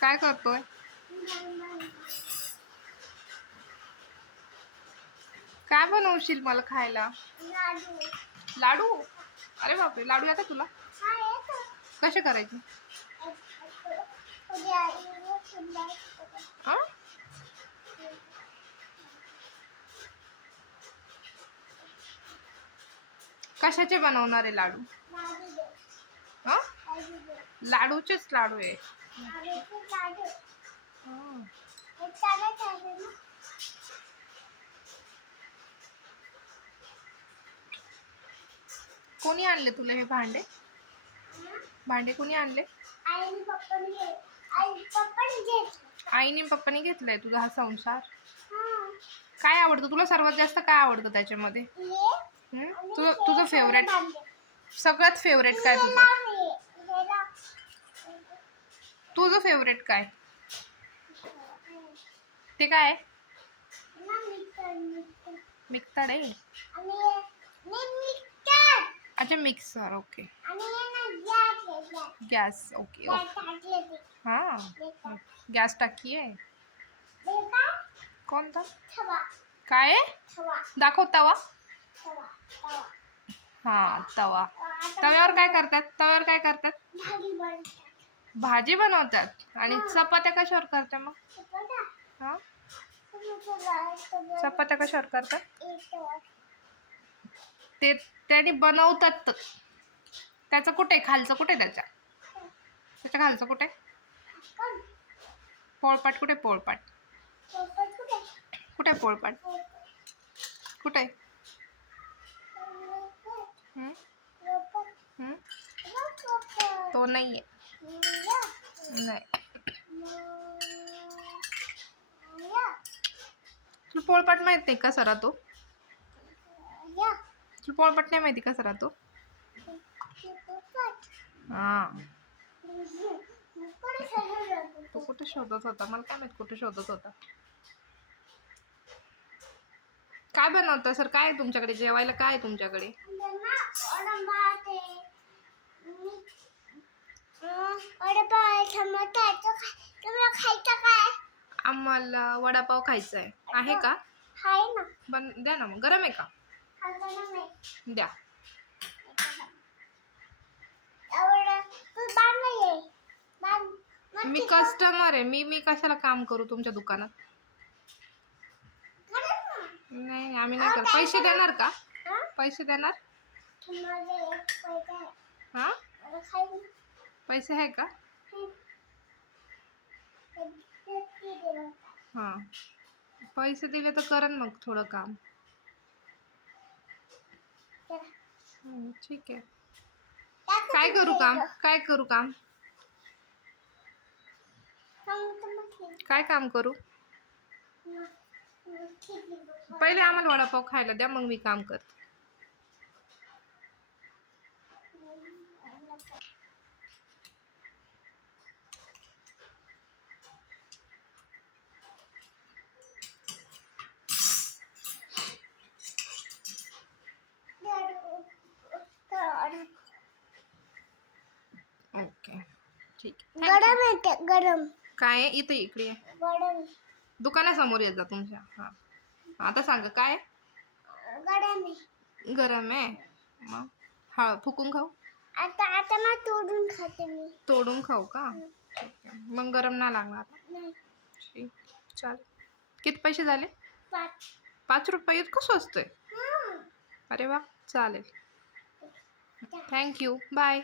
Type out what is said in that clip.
काय करतोय? काय बनवशील मला खायला? लाडू. अरे बापरे, लाडू येतात तुला? कसे करायचे? हा? कशाचे बनवणार आहे लाडू? हा? लाडूचेच लाडू आहे. हा. कोणी आणले तुला हे भांडे? भांडे कोणी आणले? आईने पप्पाने घेतलाय तुझा हा संसार. काय आवडतं तुला सर्वात जास्त? काय आवडतं त्याच्यामध्ये? तुझं फेवरेट, सगळ्यात फेवरेट काय तुझं? तुझं फेवरेट काय? ते काय? मिक्सर आहे. अच्छा, मिक्सर. ओके. गॅस. ओके. हा, गॅस टाकी आहे. कोणता? काय आहे? दाखव तवा. हा, तवा. तव्यावर काय करतात? तव्यावर काय करतात? भाजी बनवतात. आणि चपात्या कशावर करतात मग? हा, चपात्या कशावर करतात? ते त्याने बनवतात. त्याचं कुठे खालचं कुठे? त्याच्या खालचं कुठे? पोळपाट कुठे? पोळपाट कुठे? पोळपाट कुठे? तो नाहीये. नाही. तुला पोळपाट माहित नाही कसा राहतो? तुला पोळपाट नाही माहिती कसा राहतो? हा. तो कुठे शोधत होता? मला काय माहित कुठे शोधत होता. काय बनवता सर? काय आहे तुमच्याकडे जेवायला? काय आहे तुमच्याकडे? आम्हाला वडापाव खायचा आहे. आहे का? द्या ना मग. गरम आहे का? द्या. मी कस्टमर आहे. मी कशाला काम करू तुमच्या दुकानात? नाही, आम्ही नाही करत. पैसे देणार का? पैसे देणार? हा, पैसे आहे का? हा, पैसे दिले तर करन मग थोडं काम. ठीक आहे. काय करू काम? काय करू काम? काय काम करू? पहिले आम्हाला वडापाव खायला द्या, मग मी काम करते. ओके, ठीक आहे. गरम येते. गरम काय आहे? इथे इकडे गरम दुकानासमोर येत जा तुमच्या. हा, आता सांगा काय? गरम आहे. गरम आहे. मग हा, फुकून खाऊ? आता मग तोडून खाते मी. तोडून खाऊ का? मग गरम नाही लागणार. ठीक, चालेल. किती पैसे झाले? 5 रुपये. इतकं स्वस्त आहे? अरे वा, चालेल. थँक्यू. बाय.